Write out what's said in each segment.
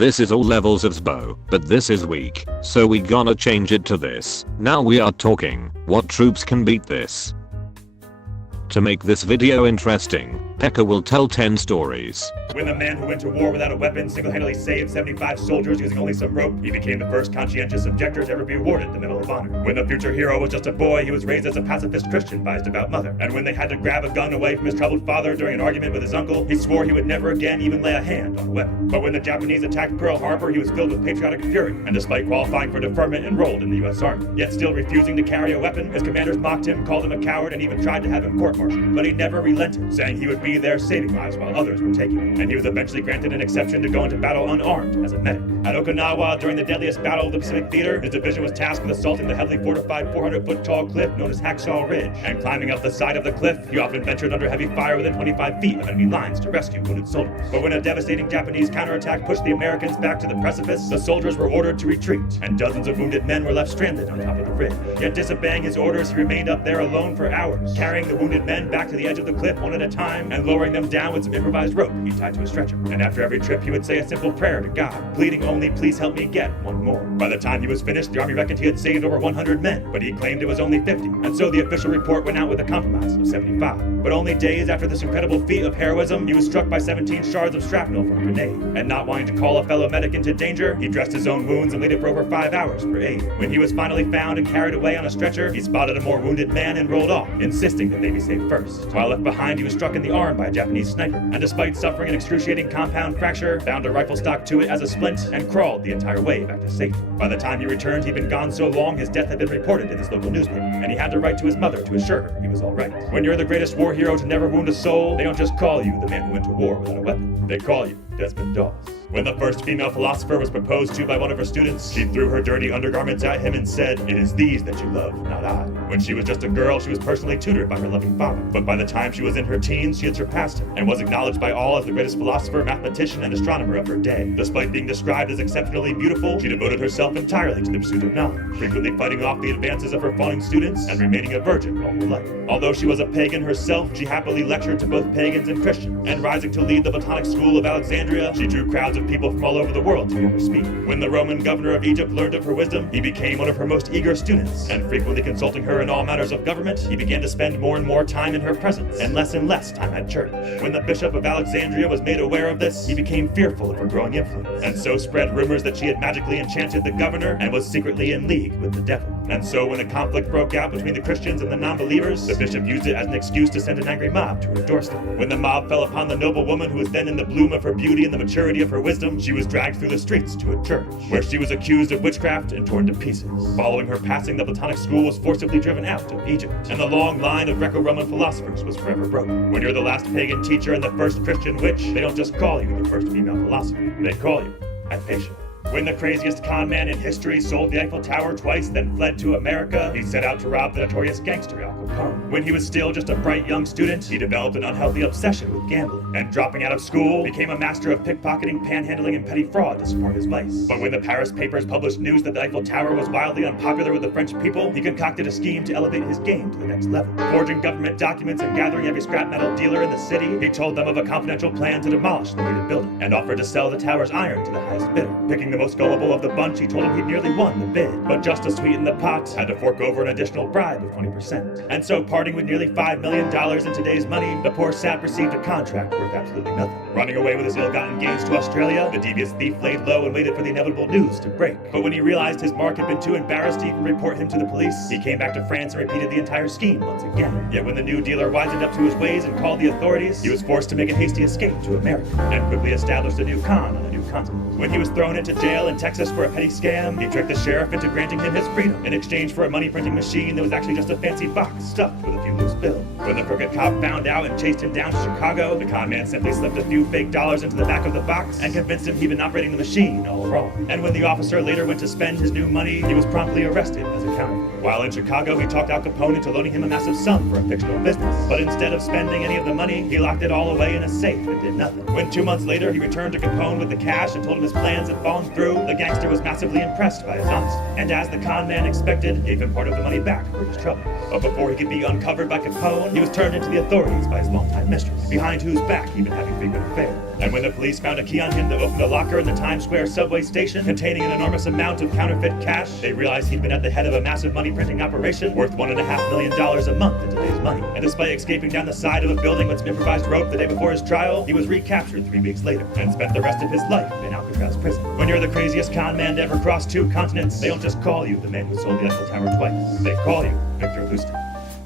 This is all levels of SBO, but this is weak, so we gonna change it to this. Now we are talking, what troops can beat this? To make this video interesting, Pekka will tell 10 stories. When the man who went to war without a weapon single-handedly saved 75 soldiers using only some rope, he became the first conscientious objector to ever be awarded the Medal of Honor. When the future hero was just a boy, he was raised as a pacifist Christian by his devout mother. And when they had to grab a gun away from his troubled father during an argument with his uncle, he swore he would never again even lay a hand on a weapon. But when the Japanese attacked Pearl Harbor, he was filled with patriotic fury, and despite qualifying for deferment, enrolled in the U.S. Army. Yet still refusing to carry a weapon, his commanders mocked him, called him a coward, and even tried to have him court-martialed. But he never relented, saying he would be there saving lives while others were taking it. And he was eventually granted an exception to go into battle unarmed as a medic. At Okinawa, during the deadliest battle of the Pacific Theater, his division was tasked with assaulting the heavily fortified 400-foot tall cliff known as Hacksaw Ridge. And climbing up the side of the cliff, he often ventured under heavy fire within 25 feet of enemy lines to rescue wounded soldiers. But when a devastating Japanese counterattack pushed the Americans back to the precipice, the soldiers were ordered to retreat, and dozens of wounded men were left stranded on top of the ridge. Yet disobeying his orders, he remained up there alone for hours, carrying the wounded men back to the edge of the cliff one at a time, and lowering them down with some improvised rope he tied to a stretcher. And after every trip, he would say a simple prayer to God, pleading only, please help me get one more. By the time he was finished, the army reckoned he had saved over 100 men, but he claimed it was only 50, and so the official report went out with a compromise of 75. But only days after this incredible feat of heroism, he was struck by 17 shards of shrapnel from a grenade. And not wanting to call a fellow medic into danger, he dressed his own wounds and waited for over 5 hours for aid. When he was finally found and carried away on a stretcher, he spotted a more wounded man and rolled off, insisting that they be saved first. While left behind, he was struck in the arm by a Japanese sniper, and despite suffering an excruciating compound fracture, found a rifle stock to it as a splint and crawled the entire way back to safety. By the time he returned, he'd been gone so long his death had been reported in his local newspaper, and he had to write to his mother to assure her he was all right. When you're the greatest war hero to never wound a soul, they don't just call you the man who went to war without a weapon. They call you Desmond Doss. When the first female philosopher was proposed to by one of her students, she threw her dirty undergarments at him and said, "It is these that you love, not I." When she was just a girl, she was personally tutored by her loving father. But by the time she was in her teens, she had surpassed him and was acknowledged by all as the greatest philosopher, mathematician, and astronomer of her day. Despite being described as exceptionally beautiful, she devoted herself entirely to the pursuit of knowledge, frequently fighting off the advances of her fawning students and remaining a virgin all her life. Although she was a pagan herself, she happily lectured to both pagans and Christians, and rising to lead the Platonic school of Alexandria, she drew crowds of people from all over the world to hear her speak. When the Roman governor of Egypt learned of her wisdom, he became one of her most eager students, and frequently consulting her in all matters of government, he began to spend more and more time in her presence, and less time at church. When the bishop of Alexandria was made aware of this, he became fearful of her growing influence, and so spread rumors that she had magically enchanted the governor and was secretly in league with the devil. And so when a conflict broke out between the Christians and the non-believers, the bishop used it as an excuse to send an angry mob to her doorstep. When the mob fell upon the noble woman who was then in the bloom of her beauty and the maturity of her wisdom, she was dragged through the streets to a church, where she was accused of witchcraft and torn to pieces. Following her passing, the Platonic school was forcibly driven out of Egypt, and the long line of Greco-Roman philosophers was forever broken. When you're the last pagan teacher and the first Christian witch, they don't just call you the first female philosopher, they call you Hypatia. When the craziest con man in history sold the Eiffel Tower twice, then fled to America, he set out to rob the notorious gangster Al Capone. When he was still just a bright young student, he developed an unhealthy obsession with gambling, and dropping out of school, became a master of pickpocketing, panhandling, and petty fraud to support his vice. But when the Paris papers published news that the Eiffel Tower was wildly unpopular with the French people, he concocted a scheme to elevate his game to the next level. Forging government documents and gathering every scrap metal dealer in the city, he told them of a confidential plan to demolish the hated building, and offered to sell the tower's iron to the highest bidder. Picking the most gullible of the bunch, he told him he'd nearly won the bid, but just to sweeten the pot, had to fork over an additional bribe of 20%. And so, parting with nearly $5 million in today's money, the poor sap received a contract worth absolutely nothing. Running away with his ill-gotten gains to Australia, the devious thief laid low and waited for the inevitable news to break. But when he realized his mark had been too embarrassed to even report him to the police, he came back to France and repeated the entire scheme once again. Yet when the new dealer wisened up to his ways and called the authorities, he was forced to make a hasty escape to America, and quickly established a new con on a new continent. When he was thrown into jail in Texas for a petty scam, he tricked the sheriff into granting him his freedom in exchange for a money printing machine that was actually just a fancy box stuffed with a few loose bills. When the crooked cop found out and chased him down to Chicago, the con man simply slipped a few fake dollars into the back of the box and convinced him he'd been operating the machine all wrong. And when the officer later went to spend his new money, he was promptly arrested as a counterfeit. While in Chicago, he talked Al Capone into loaning him a massive sum for a fictional business. But instead of spending any of the money, he locked it all away in a safe and did nothing. When 2 months later, he returned to Capone with the cash and told him his plans had fallen through, the gangster was massively impressed by his honesty, and as the con man expected, gave him part of the money back for his trouble. But before he could be uncovered by Capone, he was turned into the authorities by his longtime mistress, behind whose back he'd been having frequent affairs. And when the police found a key on him that opened a locker in the Times Square subway station containing an enormous amount of counterfeit cash, they realized he'd been at the head of a massive money printing operation worth $1.5 million a month in today's money. And despite escaping down the side of a building with some improvised rope the day before his trial, he was recaptured 3 weeks later and spent the rest of his life in Alcatraz prison. When you're the craziest con man to ever cross 2 continents, they don't just call you the man who sold the Eiffel Tower twice. They call you Victor Lustig.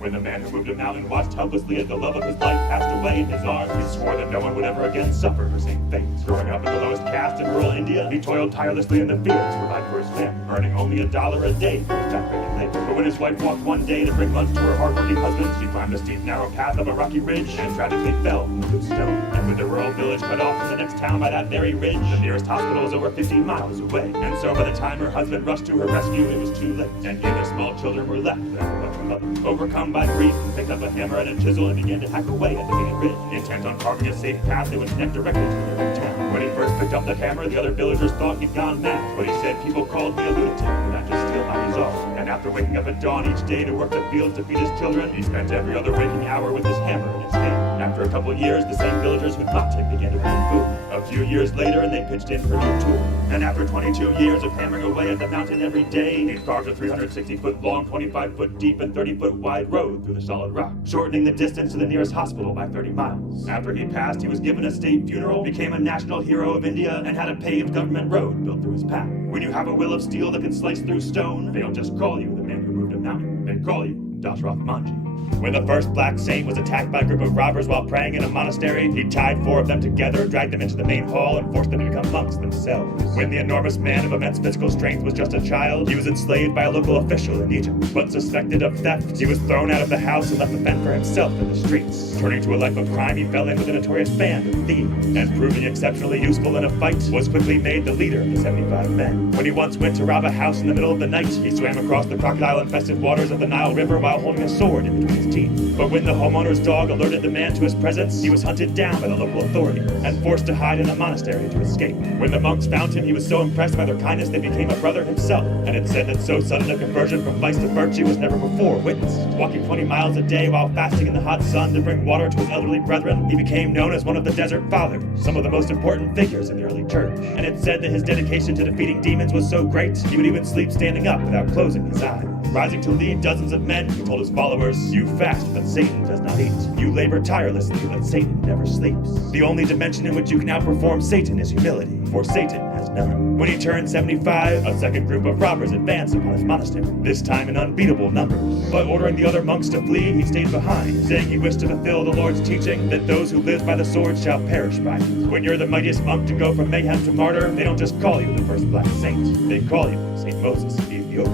When the man who moved a mountain watched helplessly as the love of his life passed away in his arms, he swore that no one would ever again suffer her same fate. Growing up in the lowest caste in rural India, he toiled tirelessly in the fields to provide for his family, earning only $1 a day for his backbreaking labor. But when his wife walked one day to bring lunch to her hardworking husband, she climbed the steep, narrow path of a rocky ridge and tragically fell from a loose stone. And with the rural village cut off from the next town by that very ridge, the nearest hospital was over 50 miles away. And so by the time her husband rushed to her rescue, it was too late, and he and their small children were left without a loving mother. Overcome by grief, he picked up a hammer and a chisel and began to hack away at the gated ridge, intent on carving a safe path that would connect directly to the nearby town. When he first picked up the hammer, the other villagers thought he'd gone mad, but he said people called me a lunatic for not just steal my resolve. And after waking up at dawn each day to work the fields to feed his children, he spent every other waking hour with his hammer in his hand. After a couple of years, the same villagers who mocked him began to bring him food. A few years later, and they pitched in for new tools. And after 22 years of hammering away at the mountain every day, he carved a 360-foot long, 25-foot deep, and 30-foot wide road through the solid rock, shortening the distance to the nearest hospital by 30 miles. After he passed, he was given a state funeral, became a national hero of India, and had a paved government road built through his path. When you have a will of steel that can slice through stone, they don't just call you the man who moved a mountain, they call you Dashrath Manji. When the first black saint was attacked by a group of robbers while praying in a monastery, he tied 4 of them together, dragged them into the main hall, and forced them to become monks themselves. When the enormous man of immense physical strength was just a child, he was enslaved by a local official in Egypt. But suspected of theft, he was thrown out of the house and left to fend for himself in the streets. Turning to a life of crime, he fell in with a notorious band of thieves, and proving exceptionally useful in a fight, was quickly made the leader of the 75 men. When he once went to rob a house in the middle of the night, he swam across the crocodile-infested waters of the Nile River while holding a sword in between his teeth. But when the homeowner's dog alerted the man to his presence, he was hunted down by the local authorities and forced to hide in a monastery to escape. When the monks found him, he was so impressed by their kindness they became a brother himself, and it said that so sudden a conversion from vice to virtue was never before witnessed. Walking 20 miles a day while fasting in the hot sun to bring water to his elderly brethren, he became known as one of the Desert Fathers, some of the most important figures in the early church. And it said that his dedication to defeating demons was so great, he would even sleep standing up without closing his eyes. Rising to lead dozens of men, he told his followers, "You fast, but Satan does not eat. You labor tirelessly, but Satan never sleeps. The only dimension in which you can outperform Satan is humility, for Satan has none." When he turned 75, a second group of robbers advanced upon his monastery, this time in unbeatable numbers. But ordering the other monks to flee, he stayed behind, saying he wished to fulfill the Lord's teaching that those who live by the sword shall perish by it. When you're the mightiest monk to go from mayhem to martyr, they don't just call you the first black saint, they call you Saint Moses of Ethiopia.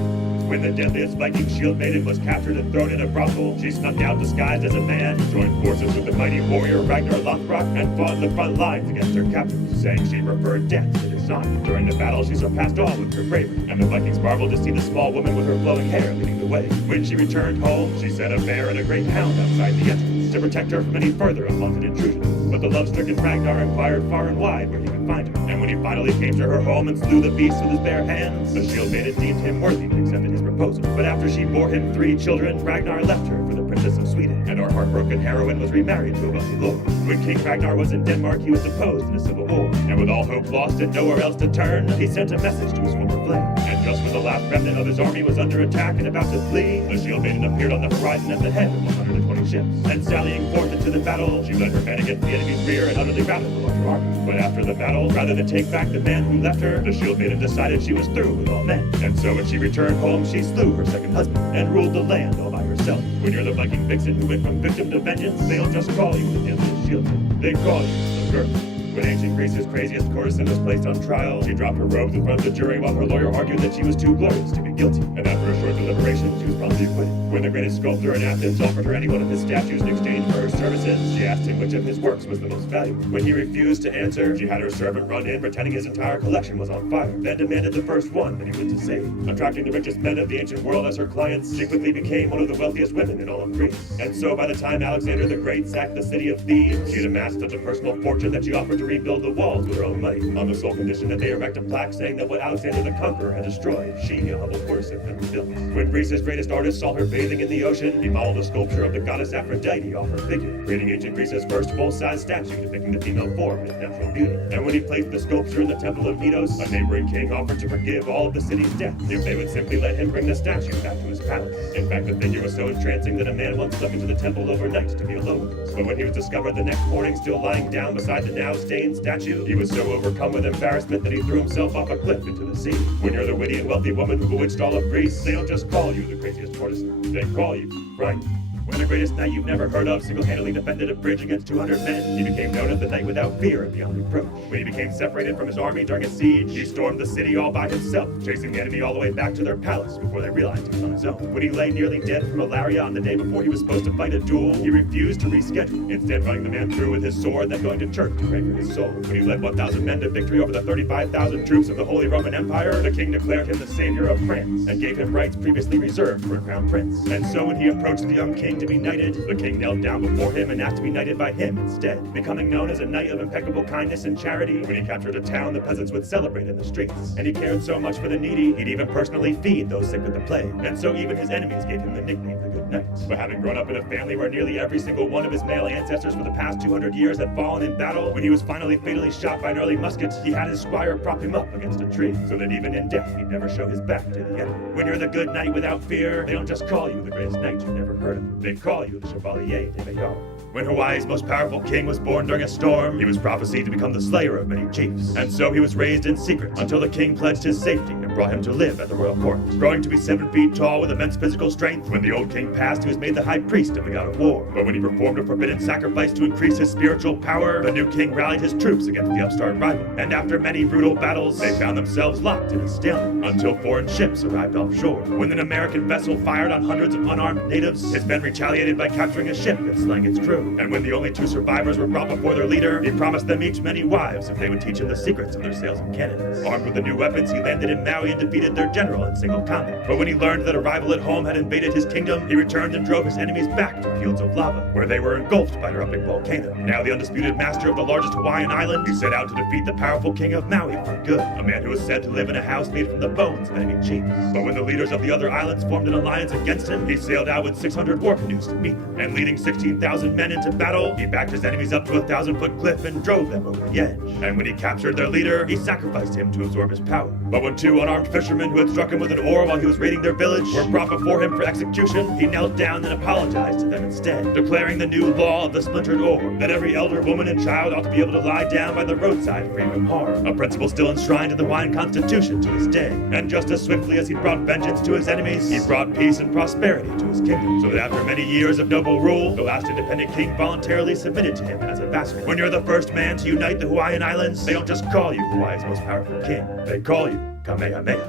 When the deadliest Viking shield maiden was captured and thrown in a brothel, she snuck out disguised as a man, joined forces with the mighty warrior Ragnar Lothbrok, and fought in the front lines against her captors, saying she preferred death to dishonor. During the battle, she surpassed all with her bravery, and the Vikings marveled to see the small woman with her flowing hair leading the way. When she returned home, she set a bear and a great hound outside the entrance to protect her from any further unwanted intrusions. But the love-stricken Ragnar inquired far and wide where he could find her, and when he finally came to her home and slew the beast with his bare hands, the shield maiden deemed him worthy and accepted his proposal. But after she bore him 3 children, Ragnar left her for the Princess of Sweden, and our heartbroken heroine was remarried to a wealthy lord. When King Ragnar was in Denmark, he was deposed in a civil war, and with all hope lost and nowhere else to turn, he sent a message to his former flame. And just when the last remnant of his army was under attack and about to flee, the shield maiden appeared on the horizon at the head of 120 ships, and sallying forth into the battle, she led her men against the enemy's rear and utterly routed the larger army. But after the battle, rather than take back the man who left her, the shield maiden decided she was through with all men. And so when she returned home, she slew her second husband and ruled the land all by herself. When you're the Viking vixen who went from victim to vengeance, they don't just call you the deadliest shield maiden, they call you the girl. When ancient Greece's craziest courtesan was placed on trial, she dropped her robes in front of the jury while her lawyer argued that she was too glorious to be guilty. And after a short deliberation, she was promptly acquitted. When the greatest sculptor in Athens offered her any one of his statues in exchange for her services, she asked him which of his works was the most valuable. When he refused to answer, she had her servant run in pretending his entire collection was on fire, then demanded the first one that he was to save. Attracting the richest men of the ancient world as her clients, she quickly became one of the wealthiest women in all of Greece. And so by the time Alexander the Great sacked the city of Thebes, she had amassed such a personal fortune that she offered to rebuild the walls with their own money, on the sole condition that they erect a plaque saying that what Alexander the Conqueror had destroyed, she, a humble courtesan, had rebuilt. When Greece's greatest artist saw her bathing in the ocean, he modeled a sculpture of the goddess Aphrodite off her figure, creating ancient Greece's first full-size statue depicting the female form in its natural beauty. And when he placed the sculpture in the temple of Knidos, a neighboring king offered to forgive all of the city's debts if they would simply let him bring the statue back to his palace. In fact, the figure was so entrancing that a man once snuck into the temple overnight to be alone with it. But when he was discovered the next morning still lying down beside the now stained statue, he was so overcome with embarrassment that he threw himself off a cliff into the sea. When you're the witty and wealthy woman who bewitched all of Greece, they don't just call you the craziest courtesan, they call you right. When the greatest knight you've never heard of single-handedly defended a bridge against 200 men, he became known as the knight without fear and beyond reproach. When he became separated from his army during a siege, he stormed the city all by himself, chasing the enemy all the way back to their palace before they realized he was on his own. When he lay nearly dead from malaria on the day before he was supposed to fight a duel, he refused to reschedule, instead running the man through with his sword, then going to church to pray for his soul. When he led 1,000 men to victory over the 35,000 troops of the Holy Roman Empire, the king declared him the savior of France and gave him rights previously reserved for a crown prince. And so when he approached the young king to be knighted, the king knelt down before him and asked to be knighted by him instead, becoming known as a knight of impeccable kindness and charity. When he captured a town, the peasants would celebrate in the streets. And he cared so much for the needy, he'd even personally feed those sick with the plague. And so even his enemies gave him the nickname the Good Knight. But having grown up in a family where nearly every single one of his male ancestors for the past 200 years had fallen in battle, when he was finally fatally shot by an early musket, he had his squire prop him up against a tree, so that even in death he'd never show his back to the enemy. When you're the good knight without fear, they don't just call you the greatest knight you've never heard of. They call you the Chevalier de Bayard. When Hawaii's most powerful king was born during a storm, he was prophesied to become the slayer of many chiefs. And so he was raised in secret until the king pledged his safety and brought him to live at the royal court. Growing to be 7 feet tall with immense physical strength, when the old king passed, he was made the high priest of the god of war. But when he performed a forbidden sacrifice to increase his spiritual power, the new king rallied his troops against the upstart rival. And after many brutal battles, they found themselves locked in a stalemate until foreign ships arrived offshore. When an American vessel fired on hundreds of unarmed natives, his men retaliated by capturing a ship and slaying its crew. And when the only 2 survivors were brought before their leader, he promised them each many wives if they would teach him the secrets of their sails and cannons. Armed with the new weapons, he landed in Maui and defeated their general in single combat. But when he learned that a rival at home had invaded his kingdom, he returned and drove his enemies back to fields of lava, where they were engulfed by an erupting volcano. Now the undisputed master of the largest Hawaiian island, he set out to defeat the powerful king of Maui for good, a man who was said to live in a house made from the bones of enemy chiefs. But when the leaders of the other islands formed an alliance against him, he sailed out with 600 war canoes to meet them, and leading 16,000 men into battle, he backed his enemies up to a 1,000-foot cliff and drove them over the edge. And when he captured their leader, he sacrificed him to absorb his power. But when 2 unarmed fishermen who had struck him with an oar while he was raiding their village were brought before him for execution, he knelt down and apologized to them instead, declaring the new law of the splintered oar, that every elder, woman, and child ought to be able to lie down by the roadside free from harm, a principle still enshrined in the Hawaiian Constitution to this day. And just as swiftly as he brought vengeance to his enemies, he brought peace and prosperity to his kingdom, so that after many years of noble rule, the last independent king voluntarily submitted to him as a vassal. When you're the first man to unite the Hawaiian Islands, they don't just call you Hawaii's most powerful king, they call you Kamehameha.